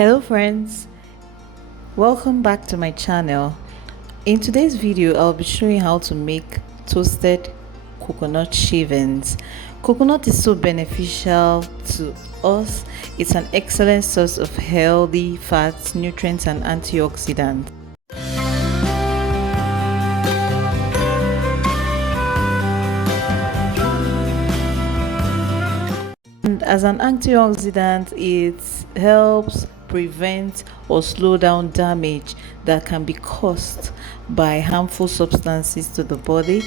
Hello friends, welcome back to my channel. In today's video I'll be showing how to make toasted coconut shavings. Coconut is so beneficial to us. It's an excellent source of healthy fats, nutrients and antioxidants. And as an antioxidant, it helps prevent or slow down damage that can be caused by harmful substances to the body.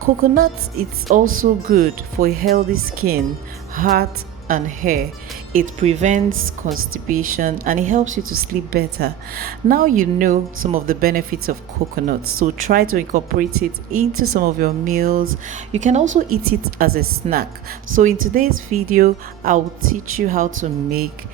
Coconut is also good for healthy skin, heart and hair. It prevents constipation and it helps you to sleep better. Now you know some of the benefits of coconut, so try to incorporate it into some of your meals. You can also eat it as a snack. So in today's video I will teach you how to make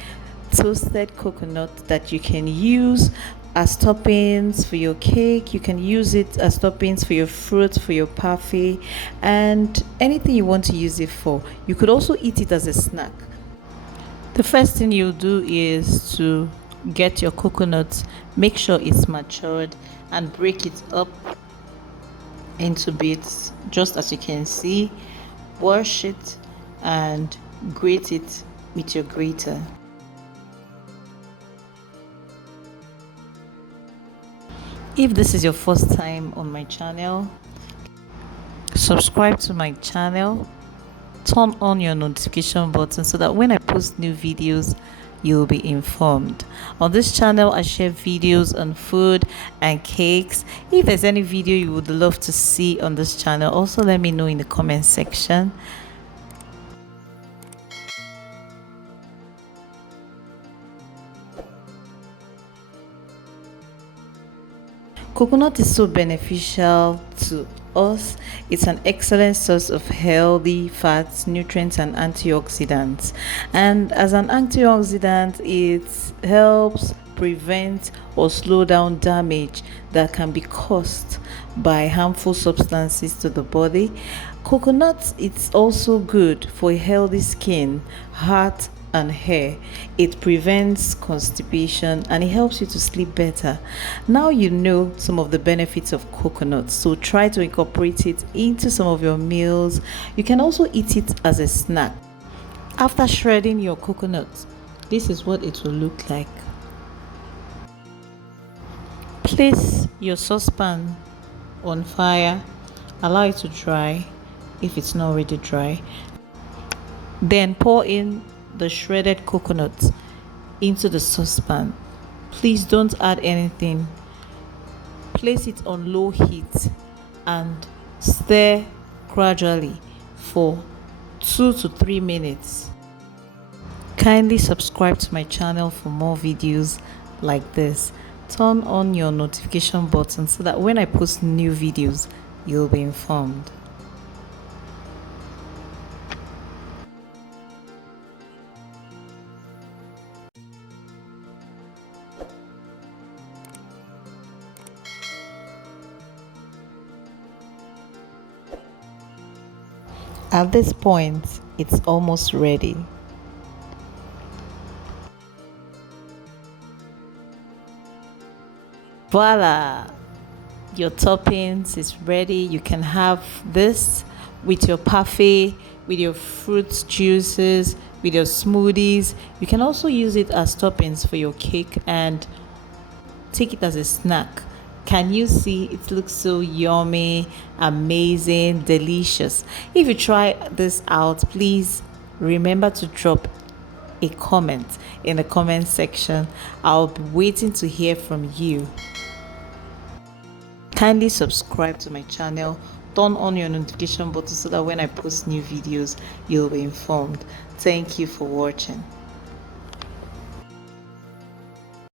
toasted coconut that you can use as toppings for your cake. You can use it as toppings for your fruit, for your parfait, and anything you want to use it for. You could also eat it as a snack. The first thing you do is to get your coconut, make sure it's matured, and break it up into bits, just as you can see. Wash it and grate it with your grater. If this is your first time on my channel, subscribe to my channel, turn on your notification button so that when I post new videos you'll be informed. On this channel I share videos on food and cakes. If there's any video you would love to see on this channel, also let me know in the comment section. Coconut is so beneficial to us. It's an excellent source of healthy fats, nutrients and antioxidants. And as an antioxidant, it helps prevent or slow down damage that can be caused by harmful substances to the body. Coconut is also good for healthy skin, heart and hair. It prevents constipation and it helps you to sleep better. Now you know some of the benefits of coconut, so try to incorporate it into some of your meals. You can also eat it as a snack. After shredding your coconut, this is what it will look like. Place your saucepan on fire, allow it to dry if it's not already dry, then pour in the shredded coconut into the saucepan. Please don't add anything. Place it on low heat and stir gradually for 2 to 3 minutes. Kindly subscribe to my channel for more videos like this. Turn on your notification button so that when I post new videos you'll be informed. At this point, it's almost ready. Voila! Your toppings is ready. You can have this with your parfait, with your fruit juices, with your smoothies. You can also use it as toppings for your cake and take it as a snack. Can you see? It looks so yummy, amazing, delicious. If you try this out, please remember to drop a comment in the comment section. I'll be waiting to hear from you. Kindly subscribe to my channel, turn on your notification button so that when I post new videos you'll be informed. Thank you for watching.